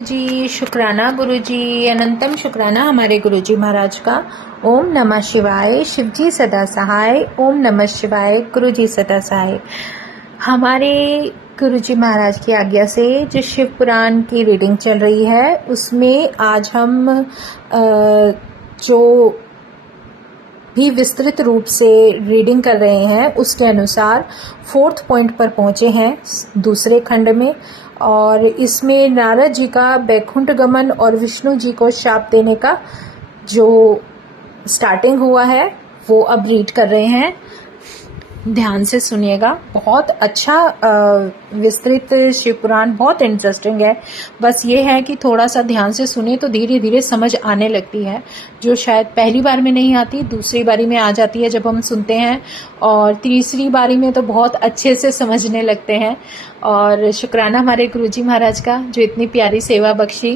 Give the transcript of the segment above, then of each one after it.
जी शुक्राना गुरु जी, अनंतम शुक्राना हमारे गुरु जी महाराज का। ओम नमः शिवाय, शिव जी सदा सहाय। ओम नमः शिवाय, गुरु जी सदा सहाय। हमारे गुरु जी महाराज की आज्ञा से जो शिव पुराण की रीडिंग चल रही है उसमें आज हम जो भी विस्तृत रूप से रीडिंग कर रहे हैं उसके अनुसार 4th पॉइंट पर पहुंचे हैं दूसरे खंड में। और इसमें नारद जी का बैकुंठ गमन और विष्णु जी को शाप देने का जो स्टार्टिंग हुआ है वो अब रीड कर रहे हैं। ध्यान से सुनिएगा, बहुत अच्छा विस्तृत शिव पुराण, बहुत इंटरेस्टिंग है। बस ये है कि थोड़ा सा ध्यान से सुने तो धीरे धीरे समझ आने लगती है, जो शायद पहली बार में नहीं आती, दूसरी बारी में आ जाती है जब हम सुनते हैं, और तीसरी बारी में तो बहुत अच्छे से समझने लगते हैं। और शुक्राना हमारे गुरुजी महाराज का जो इतनी प्यारी सेवा बख्शी।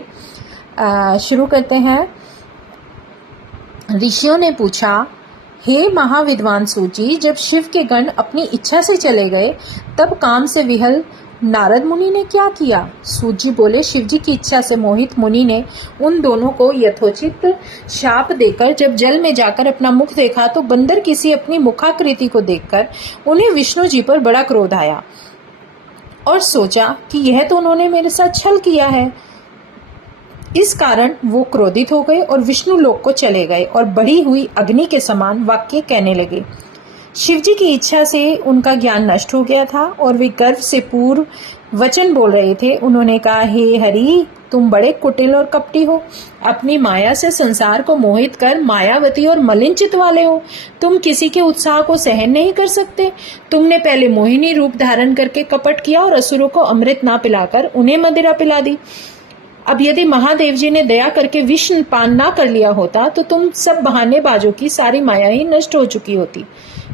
शुरू करते हैं। ऋषियों ने पूछा, हे महाविद्वान सूजी, जब शिव के गण अपनी इच्छा से चले गए तब काम से विहल नारद मुनि ने क्या किया? सूत जी बोले, शिव जी की इच्छा से मोहित मुनि ने उन दोनों को यथोचित शाप देकर जब जल में जाकर अपना मुख देखा तो बंदर किसी अपनी मुखाकृति को देखकर उन्हें विष्णु जी पर बड़ा क्रोध आया और सोचा कि यह तो उन्होंने मेरे साथ छल किया है। इस कारण वो क्रोधित हो गए और विष्णु लोक को चले गए और बढ़ी हुई अग्नि के समान वाक्य कहने लगे। शिवजी की इच्छा से उनका ज्ञान नष्ट हो गया था और वे गर्व से पूर्व वचन बोल रहे थे। उन्होंने कहा, हे हरि, तुम बड़े कुटिल और कपटी हो। अपनी माया से संसार को मोहित कर मायावती और मलिन चित्त वाले हो। तुम किसी के उत्साह को सहन नहीं कर सकते। तुमने पहले मोहिनी रूप धारण करके कपट किया और असुरों को अमृत ना पिलाकर उन्हें मदिरा पिला दी। अब यदि महादेव जी ने दया करके विष पान ना कर लिया होता तो तुम सब बहानेबाजों की सारी माया ही नष्ट हो चुकी होती।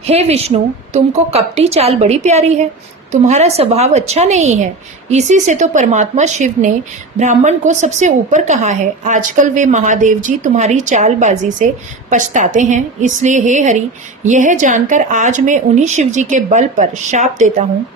हे विष्णु, तुमको कपटी चाल बड़ी प्यारी है, तुम्हारा स्वभाव अच्छा नहीं है। इसी से तो परमात्मा शिव ने ब्राह्मण को सबसे ऊपर कहा है। आजकल वे महादेव जी तुम्हारी चालबाजी से पछताते हैं। इसलिए हे हरि, यह जानकर आज मैं उन्हीं शिव जी के बल पर शाप देता हूँ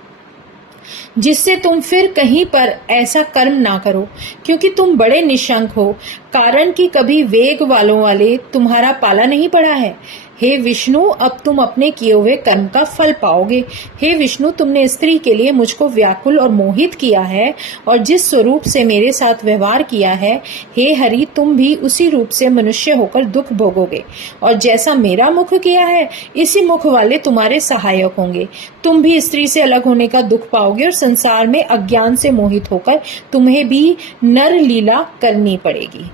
जिससे तुम फिर कहीं पर ऐसा कर्म ना करो, क्योंकि तुम बड़े निशंक हो, कारण कि कभी वेग वालों वाले तुम्हारा पाला नहीं पड़ा है। हे विष्णु, अब तुम अपने किए हुए कर्म का फल पाओगे। हे विष्णु, तुमने स्त्री के लिए मुझको व्याकुल और मोहित किया है और जिस स्वरूप से मेरे साथ व्यवहार किया है, हे हरि, तुम भी उसी रूप से मनुष्य होकर दुख भोगोगे और जैसा मेरा मुख किया है इसी मुख वाले तुम्हारे सहायक होंगे। तुम भी स्त्री से अलग होने का दुख पाओगे और संसार में अज्ञान से मोहित होकर तुम्हें भी नर लीला करनी पड़ेगी।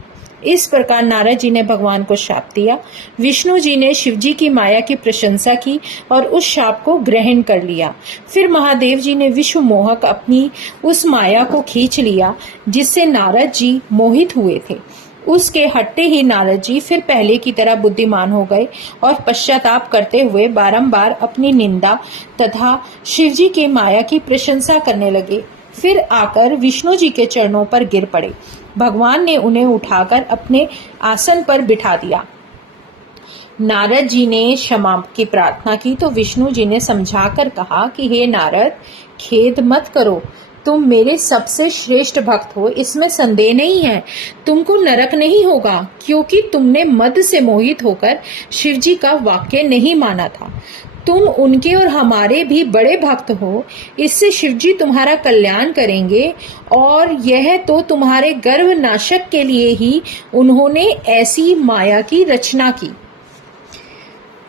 इस प्रकार नारद जी ने भगवान को शाप दिया। विष्णु जी ने शिव जी की माया की प्रशंसा की और उस शाप को ग्रहण कर लिया। फिर महादेव जी ने विश्व मोहक अपनी उस माया को खींच लिया जिससे नारद जी मोहित हुए थे। उसके हटते ही नारद जी फिर पहले की तरह बुद्धिमान हो गए और पश्चाताप करते हुए बारंबार अपनी निंदा तथा शिव जी के माया की प्रशंसा करने लगे। फिर आकर विष्णु जी के चरणों पर गिर पड़े। भगवान ने उन्हें उठाकर अपने आसन पर बिठा दिया। नारद जी ने क्षमा की प्रार्थना की तो विष्णु जी ने समझाकर कहा कि हे नारद, खेद मत करो, तुम मेरे सबसे श्रेष्ठ भक्त हो, इसमें संदेह नहीं है। तुमको नरक नहीं होगा, क्योंकि तुमने मद से मोहित होकर शिव जी का वाक्य नहीं माना था। तुम उनके और हमारे भी बड़े भक्त हो, इससे शिवजी तुम्हारा कल्याण करेंगे और यह तो तुम्हारे गर्व नाशक के लिए ही उन्होंने ऐसी माया की रचना की।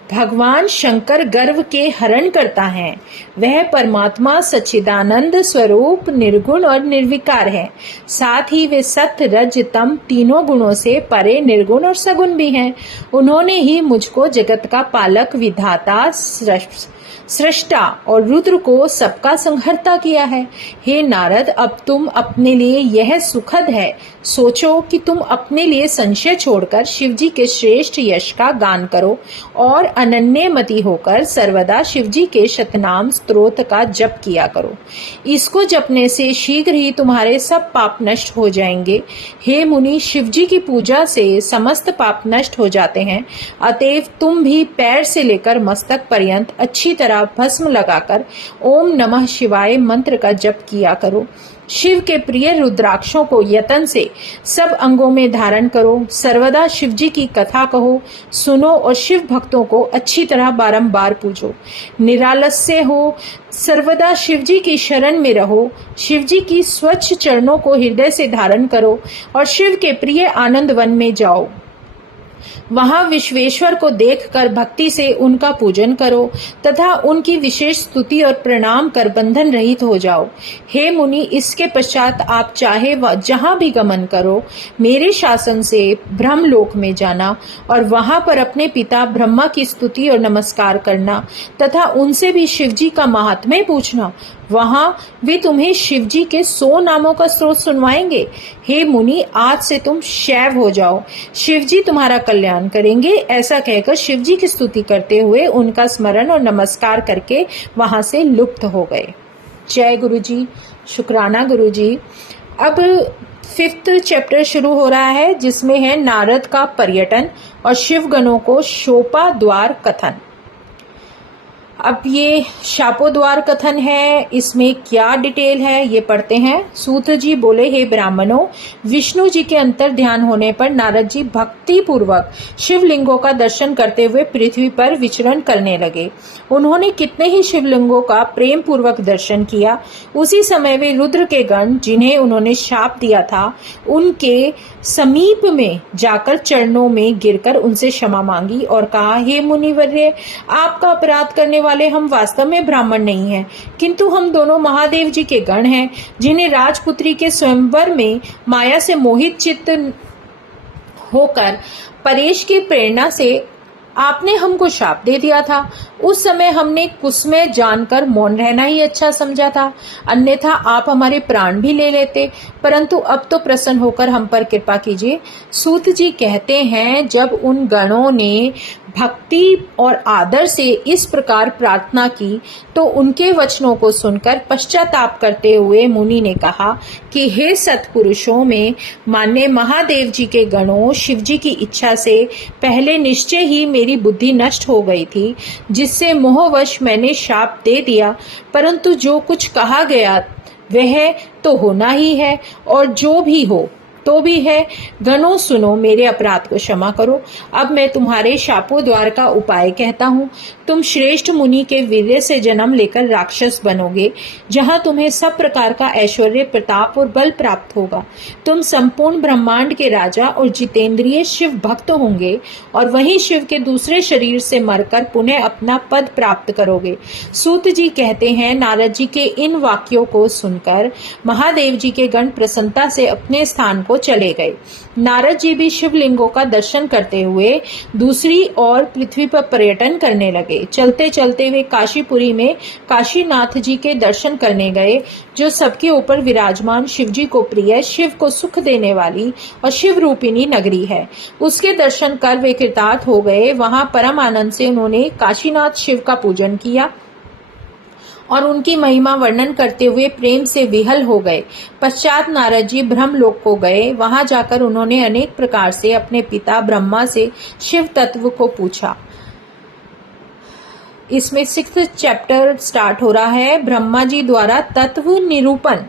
भगवान शंकर गर्व के हरण करता है। वह परमात्मा सच्चिदानंद स्वरूप निर्गुण और निर्विकार है। साथ ही वे सत्य रज तम तीनों गुणों से परे निर्गुण और सगुण भी हैं। उन्होंने ही मुझको जगत का पालक, विधाता, सृष्टा और रुद्र को सबका संहर्ता किया है। हे नारद, अब तुम अपने लिए यह सुखद है, सोचो कि तुम अपने लिए संशय छोड़कर शिवजी के श्रेष्ठ यश का गान करो और अनन्यमति होकर सर्वदा शिवजी के शतनाम स्तोत्र का जप किया करो। इसको जपने से शीघ्र ही तुम्हारे सब पाप नष्ट हो जाएंगे। हे मुनि, शिवजी की पूजा से समस्त पाप नष्ट हो जाते हैं। अतएव तुम भी पैर से लेकर मस्तक पर्यंत अच्छी तरह सर्वदा भस्म लगाकर ओम नमः शिवाय मंत्र का जप किया करो। शिव के प्रिय रुद्राक्षों को यतन से सब अंगों में धारण करो। सर्वदा शिव जी की कथा कहो, सुनो और शिव भक्तों को अच्छी तरह बारंबार पूजो। निरालस्य हो, सर्वदा शिव जी की शरण में रहो। शिव जी की स्वच्छ चरणों को हृदय से धारण करो और शिव के प्रिय आनंद वन में जाओ। वहां विश्वेश्वर को देखकर भक्ति से उनका पूजन करो तथा उनकी विशेष स्तुति और प्रणाम कर बंधन रहित हो जाओ। हे मुनि, इसके पश्चात आप चाहे जहां भी गमन करो, मेरे शासन से ब्रह्मलोक में जाना और वहां पर अपने पिता ब्रह्मा की स्तुति और नमस्कार करना तथा उनसे भी शिव जी का महात्म्य पूछना। वहां वे तुम्हें शिव जी के 100 नामों का स्रोत सुनवाएंगे। हे मुनि, आज से तुम शैव हो जाओ, शिव जी तुम्हारा कल्याण करेंगे। ऐसा कहकर शिव जी की स्तुति करते हुए उनका स्मरण और नमस्कार करके वहां से लुप्त हो गए। जय गुरु जी, शुक्राना गुरु जी। अब 5th चैप्टर शुरू हो रहा है, जिसमें है नारद का पर्यटन और शिवगणों को शोपा द्वार कथन। अब ये शापोद्वार कथन है, इसमें क्या डिटेल है ये पढ़ते हैं। सूत जी बोले, हे ब्राह्मणों, विष्णु जी के अंतर ध्यान होने पर नारद जी भक्ति पूर्वक शिवलिंगों का दर्शन करते हुए पृथ्वी पर विचरण करने लगे। उन्होंने कितने ही शिवलिंगों का प्रेम पूर्वक दर्शन किया। उसी समय वे रुद्र के गण, जिन्हें उन्होंने शाप दिया था, उनके समीप में जाकर चरणों में गिरकर उनसे क्षमा मांगी और कहा, हे मुनिवर्य, आपका अपराध करने वाले हम वास्तव में ब्राह्मण नहीं हैं, किंतु हम दोनों महादेव जी के गण हैं, जिन्हें राजपुत्री के स्वयंवर में माया से मोहित चित्त होकर परेश की प्रेरणा से आपने हमको शाप दे दिया था। उस समय हमने कुसमय जानकर मौन रहना ही अच्छा समझा था, अन्यथा आप हमारे प्राण भी ले लेते, परंतु अब तो प्रसन्न होकर हम पर कृपा कीजिए। सूत जी कहते हैं, जब उन गणों ने भक्ति और आदर से इस प्रकार प्रार्थना की तो उनके वचनों को सुनकर पश्चाताप करते हुए मुनि ने कहा कि हे सत्पुरुषों में मान्य महादेव जी के गणों, शिव जी की इच्छा से पहले निश्चय ही मेरी बुद्धि नष्ट हो गई थी, जिससे मोहवश मैंने शाप दे दिया, परंतु जो कुछ कहा गया वह तो होना ही है, और जो भी हो तो भी है। गणों सुनो, मेरे अपराध को क्षमा करो। अब मैं तुम्हारे शापोद्वार का उपाय कहता हूँ। तुम श्रेष्ठ मुनि के वीर्य से जन्म लेकर राक्षस बनोगे, जहाँ तुम्हें सब प्रकार का ऐश्वर्य, प्रताप और बल प्राप्त होगा। तुम संपूर्ण ब्रह्मांड के राजा और जितेंद्रिय शिव भक्त होंगे और वहीं शिव के दूसरे शरीर से मरकर पुनः अपना पद प्राप्त करोगे। सूत जी कहते हैं, नारद जी के इन वाक्यों को सुनकर महादेव जी के गण प्रसन्नता से अपने स्थान को चले गए। नारद जी भी शिवलिंगों का दर्शन करते हुए दूसरी ओर पृथ्वी पर पर्यटन करने लगे। चलते चलते वे काशीपुरी में काशीनाथ जी के दर्शन करने गए, जो सबके ऊपर विराजमान शिव जी को प्रिय, शिव को सुख देने वाली और शिव रूपिणी नगरी है। उसके दर्शन कर वे कृतार्थ हो गए। वहां परम आनंद से उन्होंने काशीनाथ शिव का पूजन किया और उनकी महिमा वर्णन करते हुए प्रेम से विहल हो गए। पश्चात नारद जी ब्रह्मलोक को गए। वहां जाकर उन्होंने अनेक प्रकार से अपने पिता ब्रह्मा से शिव तत्व को पूछा। इसमें 6th चैप्टर स्टार्ट हो रहा है, ब्रह्मा जी द्वारा तत्व निरूपण।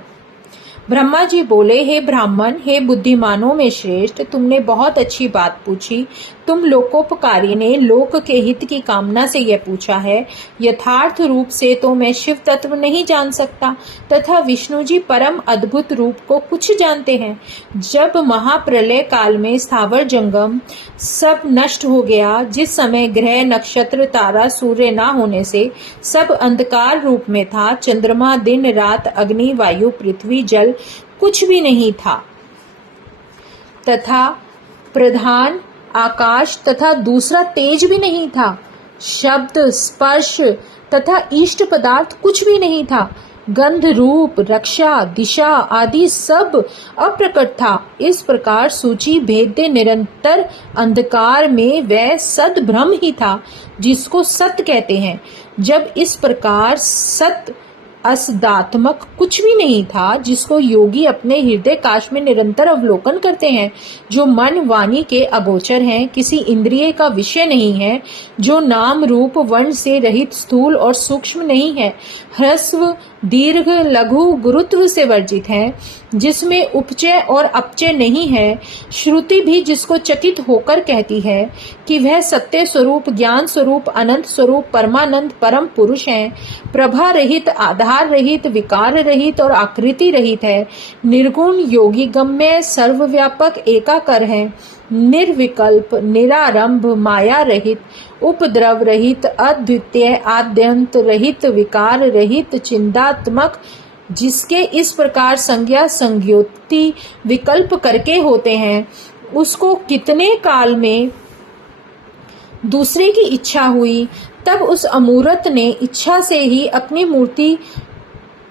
ब्रह्मा जी बोले, हे ब्राह्मण, हे बुद्धिमानों में श्रेष्ठ, तुमने बहुत अच्छी बात पूछी। तुम लोकोपकारी ने लोक के हित की कामना से यह पूछा है। यथार्थ रूप से तो मैं शिव तत्व नहीं जान सकता तथा विष्णु जी परम अद्भुत रूप को कुछ जानते हैं। जब महाप्रलय काल में स्थावर जंगम सब नष्ट हो गया, जिस समय ग्रह, नक्षत्र, तारा, सूर्य ना होने से सब अंधकार रूप में था, चंद्रमा, दिन, रात, अग्नि, वायु, पृथ्वी, जल कुछ भी नहीं था, तथा प्रधान आकाश तथा दूसरा तेज भी नहीं था, शब्द, स्पर्श तथा इष्ट पदार्थ कुछ भी नहीं था, गंध, रूप, रक्षा, दिशा आदि सब अप्रकट था। इस प्रकार सूची भेद्य निरंतर अंधकार में वह सद भ्रम ही था, जिसको सत्य कहते हैं। जब इस प्रकार सत्य असदात्मक कुछ भी नहीं था, जिसको योगी अपने हृदय काश में निरंतर अवलोकन करते हैं, जो मन वाणी के अगोचर हैं, किसी इंद्रिय का विषय नहीं है, जो नाम रूप वर्ण से रहित स्थूल और सूक्ष्म नहीं है, ह्रस्व दीर्घ लघु गुरुत्व से वर्जित है, जिसमें उपचय और अपचय नहीं है। श्रुति भी जिसको चकित होकर कहती है कि वह सत्य स्वरूप, ज्ञान स्वरूप, अनंत स्वरूप, परमानंद परम पुरुष हैं, प्रभा रहित, आधार रहित, विकार रहित और आकृति रहित है, निर्गुण, योगी गम्य, सर्वव्यापक, एकाकर है, निर्विकल्प, निरारंभ, माया रहित, उपद्रव रहित, अद्वितीय, आद्यंत रहित, विकार रहित, चिंतात्मक, जिसके इस प्रकार संज्ञा संज्ञोक्ति विकल्प करके होते हैं, उसको कितने काल में दूसरे की इच्छा हुई, तब उस अमूर्त ने इच्छा से ही अपनी मूर्ति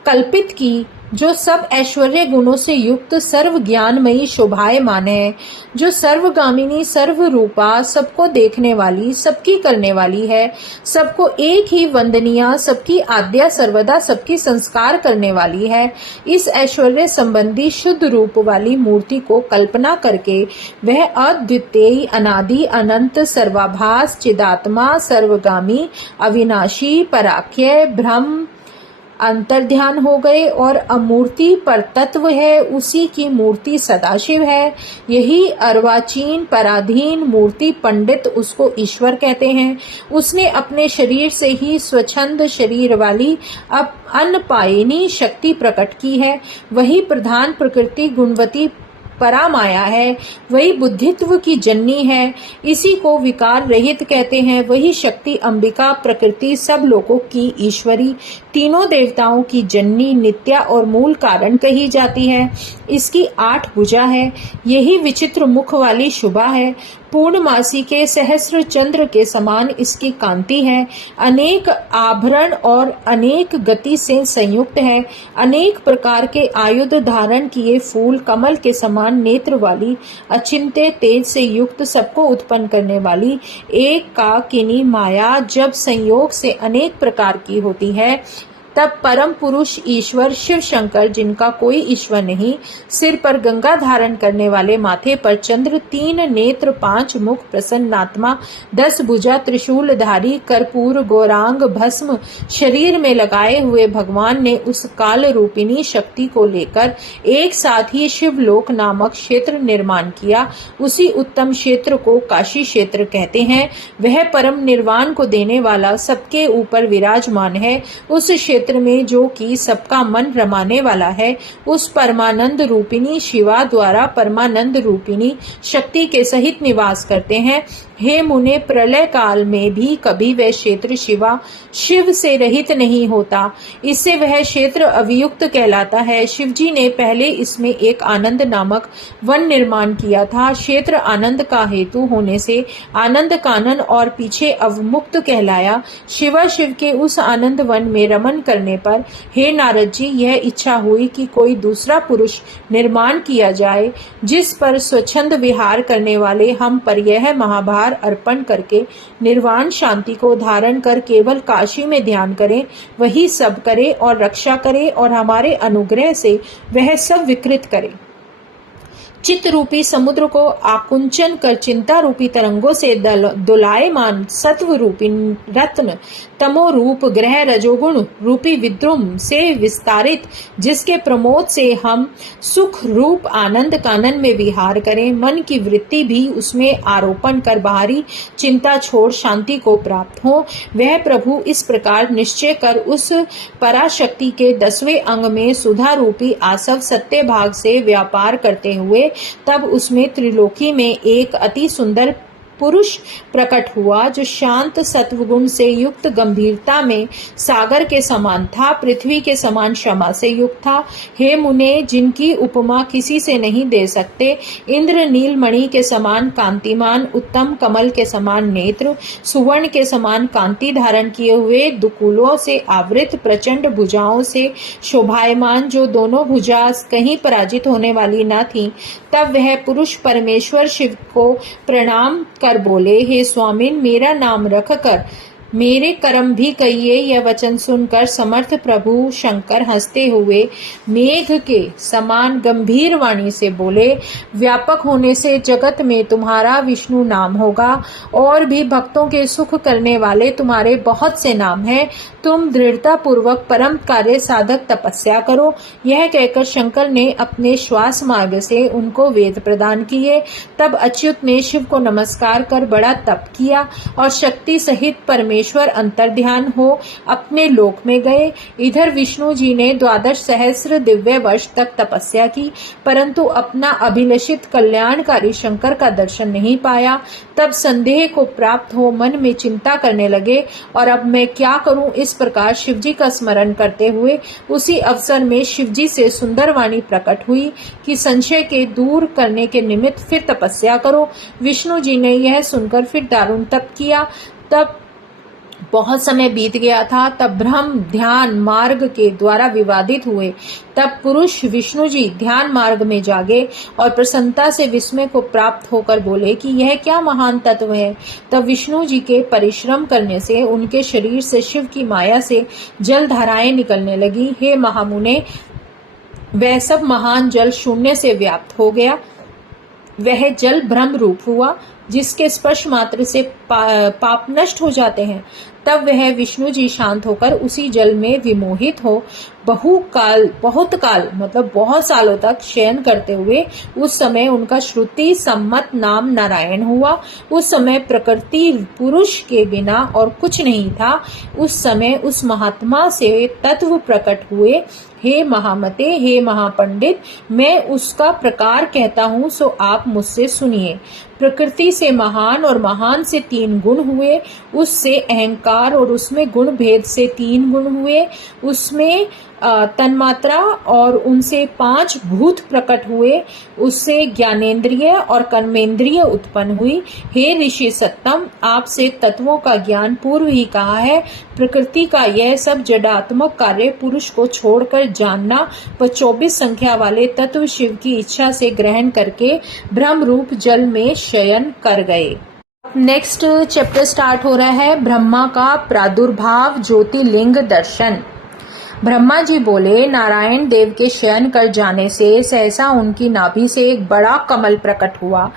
कल्पित की, जो सब ऐश्वर्य गुणों से युक्त, सर्व ज्ञानमयी, शोभायमान है, जो सर्वगामिनी, सर्वरूपा, सबको देखने वाली, सबकी करने वाली है, सबको एक ही वंदनीय, सबकी आद्या, सर्वदा सबकी संस्कार करने वाली है। इस ऐश्वर्य संबंधी शुद्ध रूप वाली मूर्ति को कल्पना करके वह अद्वितीय, अनादि, अनंत, सर्वाभास, चिदात्मा, सर्वगामी, अविनाशी, पराख्य, ब्रह्म अंतर्ध्यान हो गए और अमूर्ति पर तत्व है, उसी की मूर्ति सदाशिव है। यही अर्वाचीन पराधीन मूर्ति पंडित उसको ईश्वर कहते हैं। उसने अपने शरीर से ही स्वच्छंद शरीर वाली अब अनपायिनी शक्ति प्रकट की है। वही प्रधान प्रकृति गुणवती परामाया है, वही बुद्धित्व की जननी है, इसी को विकार रहित कहते हैं। वही शक्ति अंबिका, प्रकृति, सब लोगों की ईश्वरी, तीनों देवताओं की जननी, नित्या और मूल कारण कही जाती है। इसकी 8 भुजा है, यही विचित्र मुख वाली शुभा है। पूर्णमासी के सहस्र चंद्र के समान इसकी कांति है। अनेक आभरण और अनेक गति से संयुक्त है। अनेक प्रकार के आयुध धारण किए फूल, कमल के समान नेत्र वाली, अचिंत्य तेज से युक्त, सबको उत्पन्न करने वाली, एक काकिनी माया जब संयोग से अनेक प्रकार की होती है, तब परम पुरुष ईश्वर शिव शंकर, जिनका कोई ईश्वर नहीं, सिर पर गंगा धारण करने वाले, माथे पर चंद्र, 3 नेत्र, 5 मुख, प्रसन्नात्मा, 10 भुजा, त्रिशूलधारी, कर्पूर, गौरांग, भस्म शरीर में लगाए हुए भगवान ने उस काल रूपिणी शक्ति को लेकर एक साथ ही शिवलोक नामक क्षेत्र निर्माण किया। उसी उत्तम क्षेत्र को काशी क्षेत्र कहते हैं। वह परम निर्वाण को देने वाला सबके ऊपर विराजमान है। उस क्षेत्र में जो कि सबका मन रमाने वाला है, उस परमानंद रूपिणी शिवा द्वारा परमानंद रूपिणी शक्ति के सहित निवास करते हैं। हे मुने, प्रलय काल में भी कभी वह क्षेत्र शिवा शिव से रहित नहीं होता। इससे वह क्षेत्र अवियुक्त कहलाता है। शिवजी ने पहले इसमें एक आनंद नामक वन निर्माण किया था। क्षेत्र आनंद का हेतु होने से आनंद कानन और पीछे अवमुक्त कहलाया। शिवा शिव के उस आनंद वन में रमन करने पर हे नारद जी, यह इच्छा हुई कि कोई दूसरा पुरुष निर्माण किया जाए, जिस पर स्वच्छंद विहार करने वाले हम पर यह महाभार अर्पण करके निर्वाण शांति को धारण कर केवल काशी में ध्यान करें। वही सब करे और रक्षा करे और हमारे अनुग्रह से वह सब विकृत करे। चित्त रूपी समुद्र को आकुंचन कर चिंता रूपी तरंगों से दुलायमान सत्व रूपी रत्न, तमो रूप ग्रह रजोगुण रूपी विद्रुम से विस्तारित, जिसके प्रमोद से हम सुख रूप आनंद कानन में विहार करें। मन की वृत्ति भी उसमें आरोपण कर बाहरी चिंता छोड़ शांति को प्राप्त हो। वह प्रभु इस प्रकार निश्चय कर उस पराशक्ति के 10वें अंग में सुधा रूपी आसव सत्य भाग से व्यापार करते हुए तब उसमें त्रिलोकी में एक अति सुंदर पुरुष प्रकट हुआ, जो शांत सत्वगुण से युक्त, गंभीरता में सागर के समान था, पृथ्वी के समान क्षमा से युक्त था। हे मुने, जिनकी उपमा किसी से नहीं दे सकते, इंद्र नीलमणि के समान कांतिमान, उत्तम कमल के समान नेत्र, सुवर्ण के समान कांति धारण किए हुए, दुकूलों से आवृत, प्रचंड भुजाओं से शोभायमान, जो दोनों भुजा कहीं पराजित होने वाली न थी, तब वह पुरुष परमेश्वर शिव को प्रणाम कर बोले, हे स्वामिन, मेरा नाम रख कर मेरे कर्म भी कहिए। यह वचन सुनकर समर्थ प्रभु शंकर हंसते हुए मेघ के समान गंभीर वाणी से बोले, व्यापक होने से जगत में तुम्हारा विष्णु नाम होगा और भी भक्तों के सुख करने वाले तुम्हारे बहुत से नाम हैं। तुम दृढ़ता पूर्वक परम कार्य साधक तपस्या करो। यह कहकर शंकर ने अपने श्वास मार्ग से उनको वेद प्रदान किए। तब अच्युत ने शिव को नमस्कार कर बड़ा तप किया और शक्ति सहित परमेश्वर अंतर्ध्यान हो अपने लोक में गए। इधर विष्णु जी ने 12 सहस्र दिव्य वर्ष तक तपस्या की, परंतु अपना अभिलषित कल्याणकारी शंकर का दर्शन नहीं पाया। तब संदेह को प्राप्त हो मन में चिंता करने लगे और अब मैं क्या करूं, इस प्रकार शिवजी का स्मरण करते हुए उसी अवसर में शिवजी से सुंदर वाणी प्रकट हुई कि संशय के दूर करने के निमित्त फिर तपस्या करो। विष्णु जी ने यह सुनकर फिर दारुण तप किया। तब बहुत समय बीत गया था। तब ब्रह्म ध्यान मार्ग के द्वारा विवादित हुए। तब पुरुष विष्णु जी ध्यान मार्ग में जागे और प्रसन्नता से विस्मय को प्राप्त होकर बोले कि यह क्या महान तत्व है। तब विष्णु जी के परिश्रम करने से उनके शरीर से शिव की माया से जल धाराएं निकलने लगी। हे महामुने, वह सब महान जल शून्य से व्याप्त हो गया। वह जल ब्रह्म रूप हुआ जिसके स्पर्श मात्र से पाप नष्ट हो जाते हैं। तब वह विष्णु जी शांत होकर उसी जल में विमोहित हो बहुत काल मतलब बहुत सालों तक शयन करते हुए उस समय उनका श्रुति सम्मत नाम नारायण हुआ। उस समय प्रकृति पुरुष के बिना और कुछ नहीं था। उस समय उस महात्मा से तत्व प्रकट हुए। हे महामते, हे महापंडित, मैं उसका प्रकार कहता हूँ, सो आप मुझसे सुनिए। प्रकृति से महान और महान से 3 गुण हुए, उससे अहंकार और उसमें गुण भेद से 3 गुण हुए, उसमें तन्मात्रा और उनसे 5 भूत प्रकट हुए, उससे ज्ञानेन्द्रिय और कर्मेंद्रिय उत्पन्न हुई। हे ऋषि सत्तम, आपसे तत्वों का ज्ञान पूर्व ही कहा है। प्रकृति का यह सब जडात्मक कार्य पुरुष को छोड़कर जानना व 24 संख्या वाले तत्व शिव की इच्छा से ग्रहण करके ब्रह्म रूप जल में शयन कर गए। नेक्स्ट चैप्टर स्टार्ट हो रहा है, ब्रह्मा का प्रादुर्भाव ज्योतिर्लिंग दर्शन। ब्रह्मा जी बोले, नारायण देव के शयन कर जाने से सहसा उनकी नाभि से एक बड़ा कमल प्रकट हुआ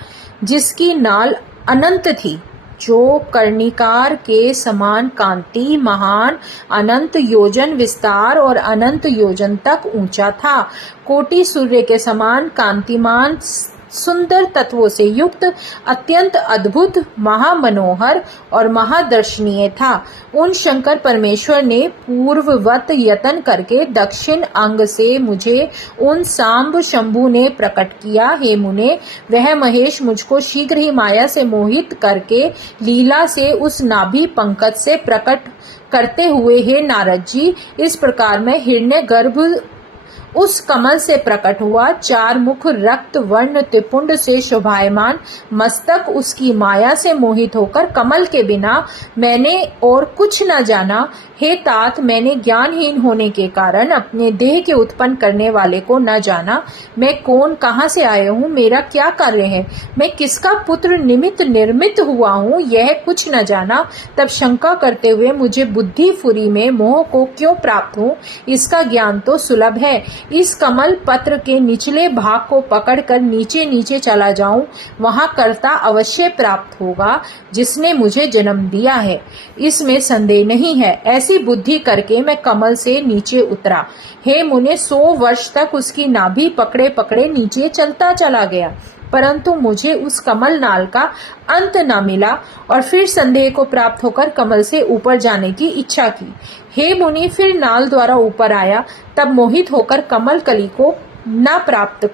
जिसकी नाल अनंत थी, जो कर्णिकार के समान कांति, महान, अनंत योजन विस्तार और अनंत योजन तक ऊंचा था। कोटि सूर्य के समान कांतिमान, सुंदर तत्वों से युक्त, अत्यंत अद्भुत, महामनोहर और महादर्शनीय था। उन शंकर परमेश्वर ने पूर्ववत यत्न करके दक्षिण अंग से मुझे उन सांब शंभु ने प्रकट किया। हे मुने, वह महेश मुझको शीघ्र ही माया से मोहित करके लीला से उस नाभि पंकज से प्रकट करते हुए, हे नारद जी, इस प्रकार मैं हिरण्य गर्भ उस कमल से प्रकट हुआ। 4 मुख रक्त वर्ण त्रिपुंड से शोभायमान मस्तक उसकी माया से मोहित होकर कमल के बिना मैंने और कुछ न जाना। हे तात, मैंने ज्ञानहीन होने के कारण अपने देह के उत्पन्न करने वाले को न जाना। मैं कौन, कहाँ से आया हूँ, मेरा क्या कार्य है, मैं किसका पुत्र निमित्त निर्मित हुआ हूँ, यह कुछ न जाना। तब शंका करते हुए मुझे बुद्धि फुरी में मोह को क्यों प्राप्त हूँ, इसका ज्ञान तो सुलभ है। इस कमल पत्र के निचले भाग को पकड़कर नीचे नीचे चला जाऊं, वहां कर्ता अवश्य प्राप्त होगा जिसने मुझे जन्म दिया है, इसमें संदेह नहीं है। ऐसी बुद्धि करके मैं कमल से नीचे उतरा। हे मुने, 100 वर्ष तक उसकी नाभि पकड़े पकड़े नीचे चलता चला गया, परंतु मुझे उस कमल नाल का अंत न मिला और फिर संदेह को प्राप्त होकर कमल से ऊपर जाने की इच्छा की। हे मुनि, फिर नाल द्वारा ऊपर आया, तब मोहित होकर कमल कली को न प्राप्त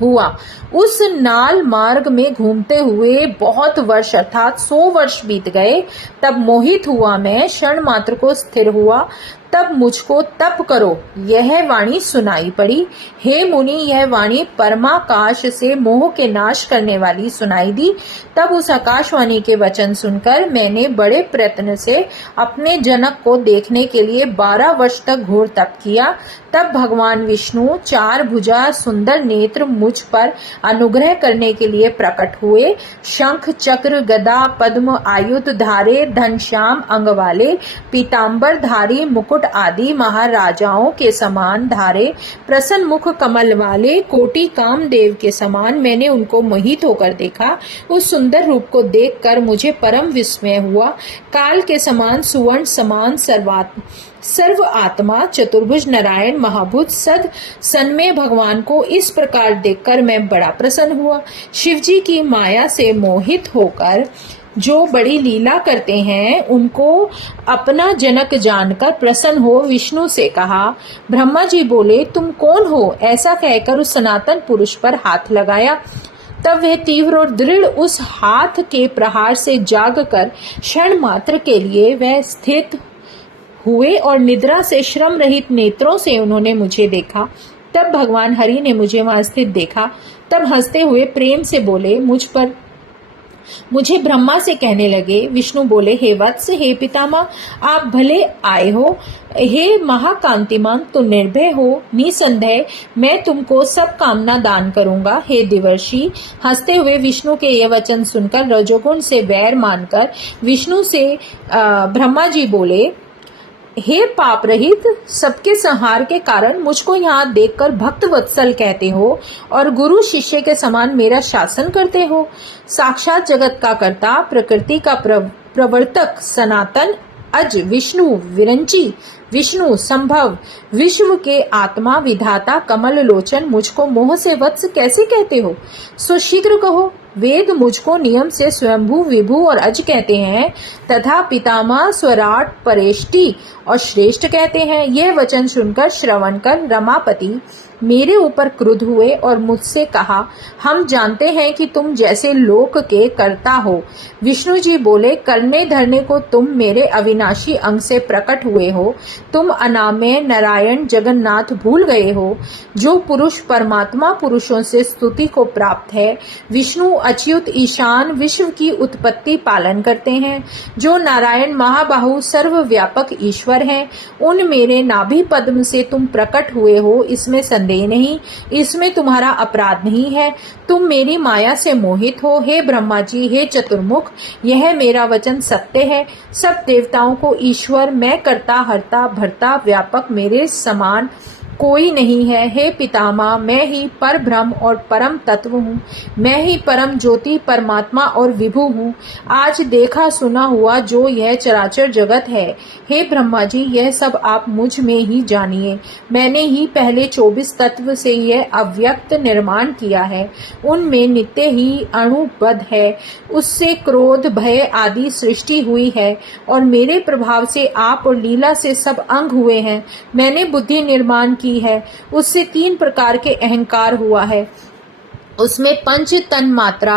हुआ। उस नाल मार्ग में घूमते हुए बहुत वर्ष अर्थात 100 वर्ष बीत गए। तब मोहित हुआ मैं, क्षण मात्र को स्थिर हुआ। तब मुझको तप करो, यह वाणी सुनाई पड़ी। हे मुनि, यह वाणी परमाकाश से मोह के नाश करने वाली सुनाई दी। तब उस आकाशवाणी के वचन सुनकर मैंने बड़े प्रयत्न से अपने जनक को देखने के लिए 12 वर्ष तक घोर तप किया। तब भगवान विष्णु 4 भुजा सुंदर नेत्र मुझ पर अनुग्रह करने के लिए प्रकट हुए। शंख चक्र गदा पद्म आयुध धारे, घनश्याम अंग वाले, पीतांबर धारी, मुकुट आदि महाराजाओं के समान धारे, प्रसन्न मुख कमल वाले, कोटि कामदेव के समान मैंने उनको मोहित होकर देखा। उस सुंदर रूप को देखकर मुझे परम विस्मय हुआ। काल के समान सुवर्ण समान सर्व आत्मा चतुर्भुज नारायण महाभूत सद सन्मय भगवान को इस प्रकार देखकर मैं बड़ा प्रसन्न हुआ। शिव जी की माया से मोहित होकर जो बड़ी लीला करते हैं उनको अपना जनक जानकर प्रसन्न हो विष्णु से कहा। ब्रह्मा जी बोले, तुम कौन हो? ऐसा कहकर उस सनातन पुरुष पर हाथ लगाया। तब वह तीव्र और दृढ़ उस हाथ के प्रहार से जागकर क्षण मात्र के लिए वह स्थित हुए और निद्रा से श्रम रहित नेत्रों से उन्होंने मुझे देखा। तब भगवान हरि ने मुझे वहां स्थित देखा। तब हंसते हुए प्रेम से बोले, मुझे ब्रह्मा से कहने लगे। विष्णु बोले, हे वत्स, हे पितामह, आप भले आए हो। हे महाकांतिमान, तो निर्भय हो, निसंदेह मैं तुमको सब कामना दान करूंगा। हे दिवर्षि, हंसते हुए विष्णु के ये वचन सुनकर रजोगुण से वैर मानकर विष्णु से ब्रह्मा जी बोले, हे पाप रहित, सबके संहार के कारण मुझको यहाँ देखकर भक्त वत्सल कहते हो और गुरु शिष्य के समान मेरा शासन करते हो। साक्षात जगत का कर्ता, प्रकृति का प्रवर्तक, सनातन अज विष्णु विरंची, विष्णु संभव, विश्व के आत्मा विधाता, कमल लोचन मुझको मोह से वत्स कैसे कहते हो? सो शीघ्र कहो। वेद मुझको नियम से स्वयंभू, विभू और अज कहते हैं तथा पितामह स्वराट, परेष्टि और श्रेष्ठ कहते हैं। यह वचन सुनकर श्रवण कर रमापति मेरे ऊपर क्रुद्ध हुए और मुझसे कहा, हम जानते हैं कि तुम जैसे लोक के कर्ता हो। विष्णु जी बोले, करने धरने को तुम मेरे अविनाशी अंग से प्रकट हुए हो। तुम अनामय नारायण जगन्नाथ भूल गए हो। जो पुरुष परमात्मा पुरुषों से स्तुति को प्राप्त है, विष्णु अच्युत ईशान विश्व की उत्पत्ति पालन करते हैं, जो नारायण महाबाहु सर्वव्यापक ईश्वर हैं, उन मेरे नाभि पद्म से तुम प्रकट हुए हो, इसमें संदेह नहीं, इसमें तुम्हारा अपराध नहीं है। तुम मेरी माया से मोहित हो। हे ब्रह्मा जी, हे चतुर्मुख, यह मेरा वचन सत्य है। सब देवताओं को ईश्वर मैं करता हरता भरता व्यापक मेरे समान कोई नहीं है। हे पितामह, मैं ही पर ब्रह्म और परम तत्व हूँ। मैं ही परम ज्योति परमात्मा और विभु हूँ। आज देखा सुना हुआ जो यह चराचर जगत है, हे ब्रह्मा जी, यह सब आप मुझ में ही जानिए। मैंने ही पहले 24 तत्व से यह अव्यक्त निर्माण किया है। उनमें नित्य ही अणुबद्ध है। उससे क्रोध भय आदि सृष्टि हुई है और मेरे प्रभाव से आप और लीला से सब अंग हुए हैं। मैंने बुद्धि निर्माण की है, उससे 3 प्रकार के अहंकार हुआ है। उसमें पंच तन मात्रा,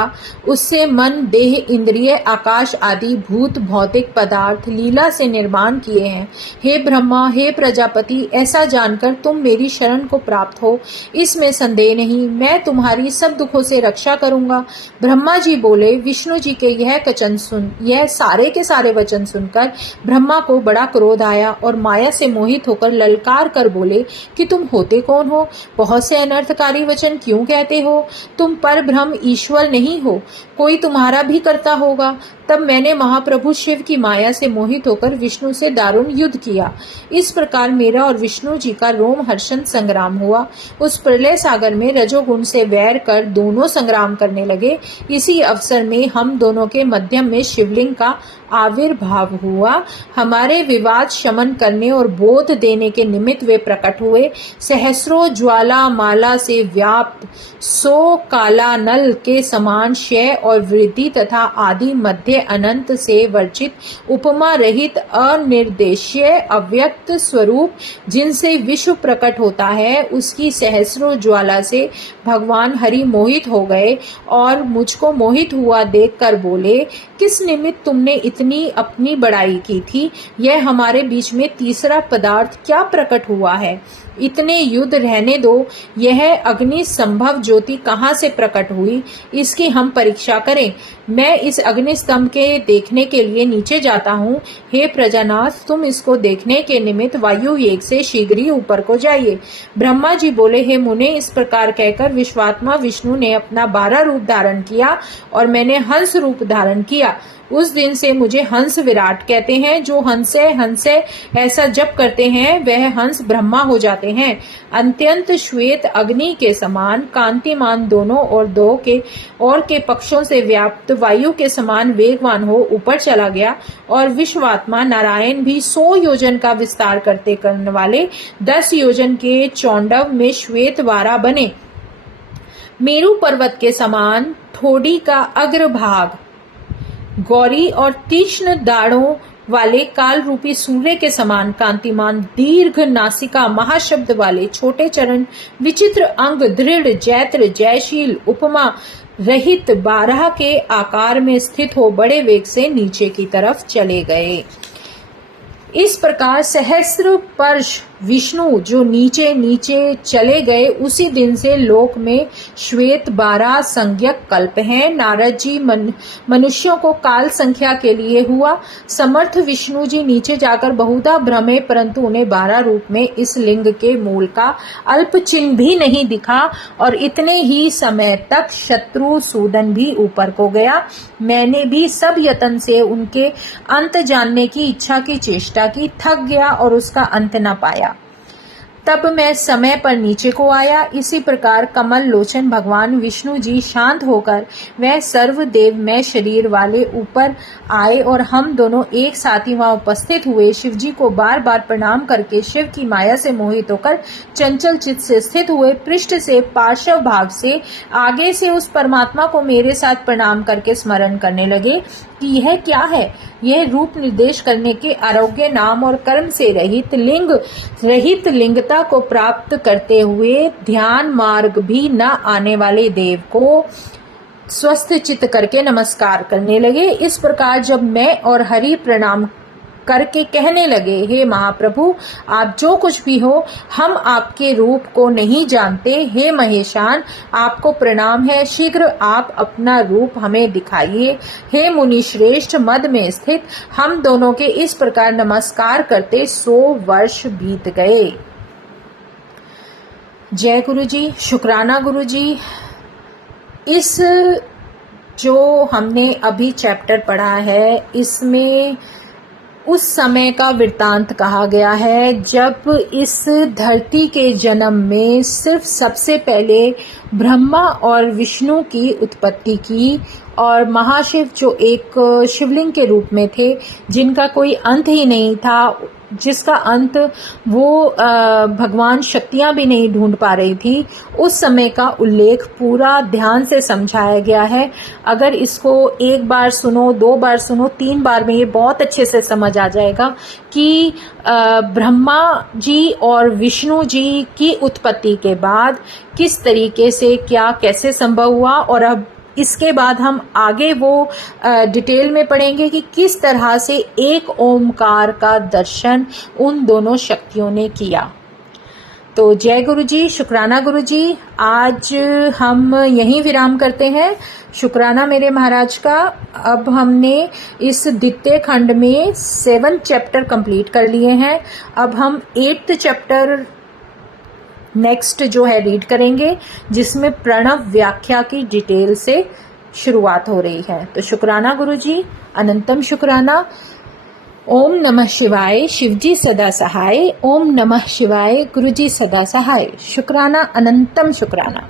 उससे मन देह इंद्रिय आकाश आदि भूत भौतिक पदार्थ लीला से निर्माण किए हैं। हे ब्रह्मा, हे प्रजापति, ऐसा जानकर तुम मेरी शरण को प्राप्त हो, इसमें संदेह नहीं। मैं तुम्हारी सब दुखों से रक्षा करूंगा। ब्रह्मा जी बोले। विष्णु जी के यह सारे के सारे वचन सुनकर ब्रह्मा को बड़ा क्रोध आया और माया से मोहित होकर ललकार कर बोले कि तुम होते कौन हो? बहुत से अनर्थकारी वचन क्यों कहते हो? तुम पर ब्रह्म ईश्वर नहीं हो, कोई तुम्हारा भी करता होगा। तब मैंने महाप्रभु शिव की माया से मोहित होकर विष्णु से दारुण युद्ध किया। इस प्रकार मेरा और विष्णु जी का रोमहर्षण संग्राम हुआ। उस प्रलय सागर में रजोगुण से वैर कर दोनों संग्राम करने लगे। इसी अवसर में हम दोनों के मध्यम में शिवलिंग का आविर्भाव हुआ। हमारे विवाद शमन करने और बोध देने के निमित्त वे प्रकट हुए। सहस्रों ज्वाला माला से व्याप्त 100 काला नल के समान क्षय और वृद्धि तथा आदि मध्य अनंत से वर्जित उपमा रहित अनिर्देश्य अव्यक्त स्वरूप जिनसे विश्व प्रकट होता है, उसकी सहस्रों ज्वाला से भगवान हरि मोहित हो गए और मुझको मोहित हुआ देखकर बोले, किस निमित्त तुमने इतनी अपनी बड़ाई की थी? यह हमारे बीच में तीसरा पदार्थ क्या प्रकट हुआ है? इतने युद्ध रहने दो, यह अग्नि संभव ज्योति कहाँ से प्रकट हुई, इसकी हम परीक्षा करें। मैं इस अग्नि स्तंभ के देखने के लिए नीचे जाता हूँ। हे प्रजानाथ, तुम इसको देखने के निमित्त वायु वेग से शीघ्र ही ऊपर को जाइए। ब्रह्मा जी बोले, हे मुने, इस प्रकार कहकर विश्वात्मा विष्णु ने अपना 12 रूप धारण किया और मैंने हंस रूप धारण किया। उस दिन से मुझे हंस विराट कहते हैं। जो हंसे हंसे ऐसा जप करते हैं वह हंस ब्रह्मा हो जाते हैं। अत्यंत श्वेत अग्नि के समान कांतिमान दोनों और दो के पक्षों से व्याप्त वायु के समान वेगवान हो ऊपर चला गया और विश्वात्मा नारायण भी 100 योजन का विस्तार करने वाले 10 योजन के चौंडव में श्वेत वारा बने। मेरू पर्वत के समान ठोड़ी का अग्रभाग गौरी और तीक्ष्ण दाढ़ों वाले काल रूपी सूर्य के समान कांतिमान, दीर्घ नासिका, महाशब्द वाले छोटे चरण, विचित्र अंग, दृढ़ जैत्र जयशील, उपमा रहित 12 के आकार में स्थित हो बड़े वेग से नीचे की तरफ चले गए। इस प्रकार सहस्र पर्श विष्णु जो नीचे नीचे चले गए, उसी दिन से लोक में श्वेत 12 संज्ञक कल्प हैं। नारद जी मनुष्यों को काल संख्या के लिए हुआ। समर्थ विष्णु जी नीचे जाकर बहुधा भ्रमे, परंतु उन्हें 12 रूप में इस लिंग के मूल का अल्प चिन्ह भी नहीं दिखा और इतने ही समय तक शत्रु सूदन भी ऊपर को गया। मैंने भी सब यतन से उनके अंत जानने की इच्छा की चेष्टा की, थक गया और उसका अंत न पाया। तब मैं समय पर नीचे को आया। इसी प्रकार कमल लोचन भगवान विष्णु जी शांत होकर वह सर्वदेवमय शरीर वाले ऊपर आए और हम दोनों एक साथ ही वहां उपस्थित हुए। शिव जी को बार बार प्रणाम करके शिव की माया से मोहित होकर चंचल चित्त से स्थित हुए। पृष्ठ से पार्श्व भाग से आगे से उस परमात्मा को मेरे साथ प्रणाम करके स्मरण करने लगे कि यह क्या है। यह रूप निर्देश करने के आरोग्य नाम और कर्म से रहित लिंगता को प्राप्त करते हुए ध्यान मार्ग भी न आने वाले देव को स्वस्थ चित्त करके नमस्कार करने लगे। इस प्रकार जब मैं और हरि प्रणाम करके कहने लगे, हे महाप्रभु, आप जो कुछ भी हो, हम आपके रूप को नहीं जानते। हे महेशान, आपको प्रणाम है, शीघ्र आप अपना रूप हमें दिखाइए। हे मुनि श्रेष्ठ, मद में स्थित हम दोनों के इस प्रकार नमस्कार करते 100 वर्ष बीत गए। जय गुरु जी, शुक्राना गुरु जी। इस जो हमने अभी चैप्टर पढ़ा है, इसमें उस समय का वृत्तांत कहा गया है जब इस धरती के जन्म में सिर्फ सबसे पहले ब्रह्मा और विष्णु की उत्पत्ति की और महाशिव जो एक शिवलिंग के रूप में थे, जिनका कोई अंत ही नहीं था, जिसका अंत वो भगवान शक्तियां भी नहीं ढूंढ पा रही थी, उस समय का उल्लेख पूरा ध्यान से समझाया गया है। अगर इसको एक बार सुनो, 2 बार सुनो, 3 बार में ये बहुत अच्छे से समझ आ जाएगा कि ब्रह्मा जी और विष्णु जी की उत्पत्ति के बाद किस तरीके से क्या कैसे संभव हुआ। और अब इसके बाद हम आगे वो डिटेल में पढ़ेंगे कि किस तरह से एक ओमकार का दर्शन उन दोनों शक्तियों ने किया। तो जय गुरु जी, शुक्राना गुरु जी। आज हम यहीं विराम करते हैं। शुक्राना मेरे महाराज का। अब हमने इस द्वितीय खंड में 7 चैप्टर कंप्लीट कर लिए हैं। अब हम 8th चैप्टर नेक्स्ट जो है रीड करेंगे, जिसमें प्रणव व्याख्या की डिटेल से शुरुआत हो रही है। तो शुक्राना गुरु जी, अनंतम शुक्राना। ओम नमः शिवाय, शिवजी सदा सहाय। ओम नमः शिवाय, गुरु जी सदा सहाय। शुक्राना, अनंतम शुक्राना।